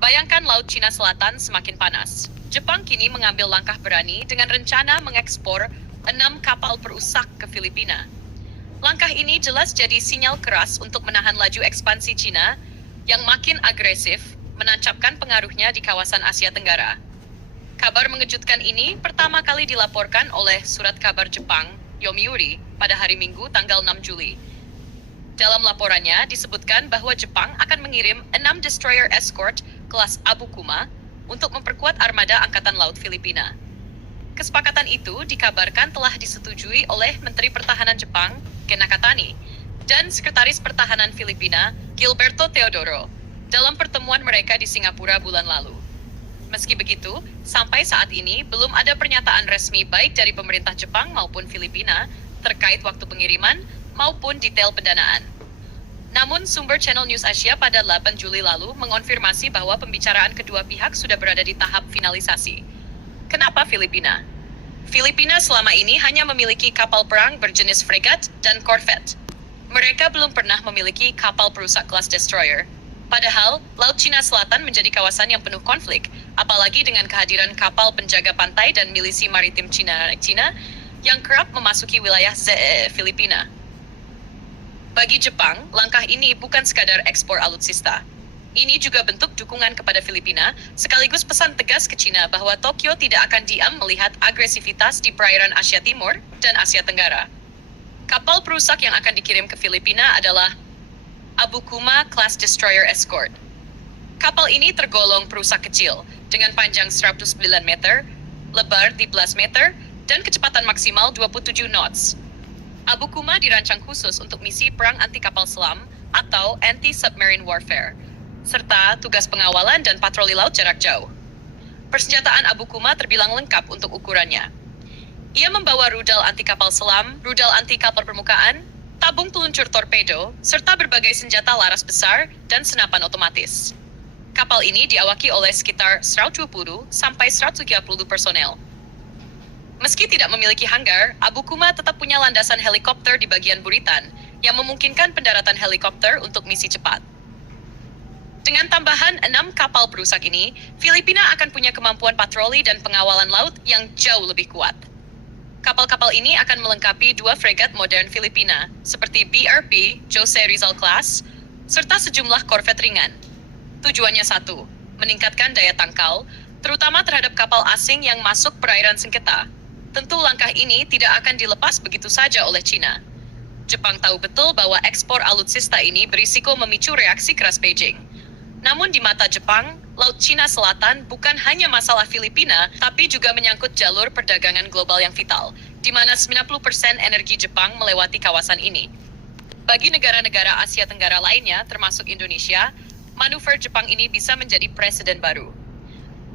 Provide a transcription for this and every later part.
Bayangkan Laut Cina Selatan semakin panas. Jepang kini mengambil langkah berani dengan rencana mengekspor 6 kapal perusak ke Filipina. Langkah ini jelas jadi sinyal keras untuk menahan laju ekspansi Cina yang makin agresif menancapkan pengaruhnya di kawasan Asia Tenggara. Kabar mengejutkan ini pertama kali dilaporkan oleh surat kabar Jepang, Yomiuri, pada hari Minggu tanggal 6 Juli. Dalam laporannya disebutkan bahwa Jepang akan mengirim 6 destroyer escort kelas Abukuma untuk memperkuat armada Angkatan Laut Filipina. Kesepakatan itu dikabarkan telah disetujui oleh Menteri Pertahanan Jepang, Ken Nakatani, dan Sekretaris Pertahanan Filipina, Gilberto Teodoro, dalam pertemuan mereka di Singapura bulan lalu. Meski begitu, sampai saat ini belum ada pernyataan resmi baik dari pemerintah Jepang maupun Filipina terkait waktu pengiriman maupun detail pendanaan. Namun, sumber Channel News Asia pada 8 Juli lalu mengonfirmasi bahwa pembicaraan kedua pihak sudah berada di tahap finalisasi. Kenapa Filipina? Filipina selama ini hanya memiliki kapal perang berjenis fregat dan korvet. Mereka belum pernah memiliki kapal perusak kelas destroyer. Padahal, Laut Cina Selatan menjadi kawasan yang penuh konflik, apalagi dengan kehadiran kapal penjaga pantai dan milisi maritim Cina yang kerap memasuki wilayah Filipina. Bagi Jepang, langkah ini bukan sekadar ekspor alutsista. Ini juga bentuk dukungan kepada Filipina, sekaligus pesan tegas ke Cina bahwa Tokyo tidak akan diam melihat agresivitas di perairan Asia Timur dan Asia Tenggara. Kapal perusak yang akan dikirim ke Filipina adalah Abukuma Class Destroyer Escort. Kapal ini tergolong perusak kecil, dengan panjang 109 meter, lebar 13 meter, dan kecepatan maksimal 27 knots. Abukuma dirancang khusus untuk misi perang anti kapal selam atau anti-submarine warfare, serta tugas pengawalan dan patroli laut jarak jauh. Persenjataan Abukuma terbilang lengkap untuk ukurannya. Ia membawa rudal anti kapal selam, rudal anti kapal permukaan, tabung peluncur torpedo, serta berbagai senjata laras besar dan senapan otomatis. Kapal ini diawaki oleh sekitar 120 sampai 130 personel. Meski tidak memiliki hanggar, Abukuma tetap punya landasan helikopter di bagian buritan yang memungkinkan pendaratan helikopter untuk misi cepat. Dengan tambahan 6 kapal perusak ini, Filipina akan punya kemampuan patroli dan pengawalan laut yang jauh lebih kuat. Kapal-kapal ini akan melengkapi 2 fregat modern Filipina, seperti BRP Jose Rizal Class, serta sejumlah korvet ringan. Tujuannya satu, meningkatkan daya tangkal, terutama terhadap kapal asing yang masuk perairan sengketa. Tentu langkah ini tidak akan dilepas begitu saja oleh Cina. Jepang tahu betul bahwa ekspor alutsista ini berisiko memicu reaksi keras Beijing. Namun di mata Jepang, Laut Cina Selatan bukan hanya masalah Filipina, tapi juga menyangkut jalur perdagangan global yang vital, di mana 90% energi Jepang melewati kawasan ini. Bagi negara-negara Asia Tenggara lainnya, termasuk Indonesia, manuver Jepang ini bisa menjadi presiden baru.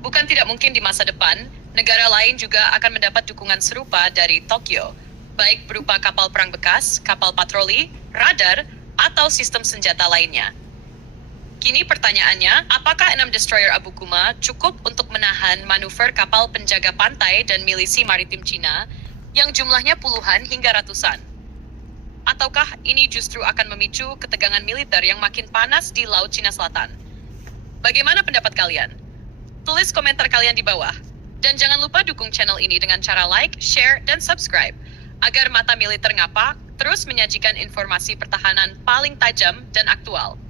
Bukan tidak mungkin di masa depan, negara lain juga akan mendapat dukungan serupa dari Tokyo, baik berupa kapal perang bekas, kapal patroli, radar, atau sistem senjata lainnya. Kini pertanyaannya, apakah 6 destroyer Abukuma cukup untuk menahan manuver kapal penjaga pantai dan milisi maritim Cina yang jumlahnya puluhan hingga ratusan? Ataukah ini justru akan memicu ketegangan militer yang makin panas di Laut Cina Selatan? Bagaimana pendapat kalian? Tulis komentar kalian di bawah. Dan jangan lupa dukung channel ini dengan cara like, share, dan subscribe, agar Mata Militer Ngapak terus menyajikan informasi pertahanan paling tajam dan aktual.